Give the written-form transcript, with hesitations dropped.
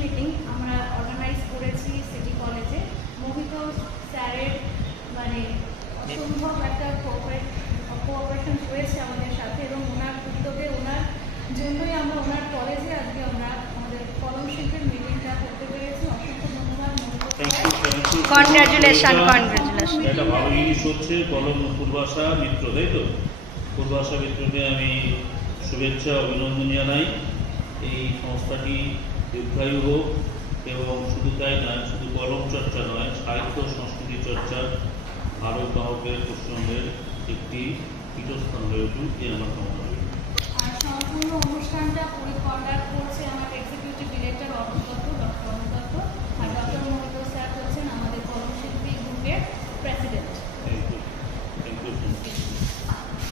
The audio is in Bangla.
মিটিং আমরা অর্গানাইজ করেছি সিটি কলেজে। মোহিত স্যারের মানে অসম্ভব একটা কোঅপারেশন হয়েছে আমাদের সাথে, এবং ওনার উদ্যোগে ওনার জন্যই আমরা ওনার কলেজে আজকে আমরা আমাদের কলম শিল্পের মিটিংটা করতে পেরেছি। অসংখ্য ধন্যবাদ মোহিত। কনগ্রাচুলেশন। একটা ভালো জিনিস হচ্ছে কলম পূর্বাশা মিত্র, তাই তো? পূর্বাশা মিত্রকে আমি শুভেচ্ছা অভিনন্দন জানাই। এই সংস্থাটি দীর্ঘায়ু হোক, এবং শুধু তাই নয়, শুধু কলম চর্চা নয়, সাহিত্য সংস্কৃতি চর্চার ভারত বাহকের পশ্চিমবঙ্গের একটি পীঠস্থান হয়ে উঠুক, এই আমার কামনা। আর সম্পূর্ণ অনুষ্ঠানটা কন্ডাক্ট করছে আমার এক্সিকিউটিভ ডিরেক্টর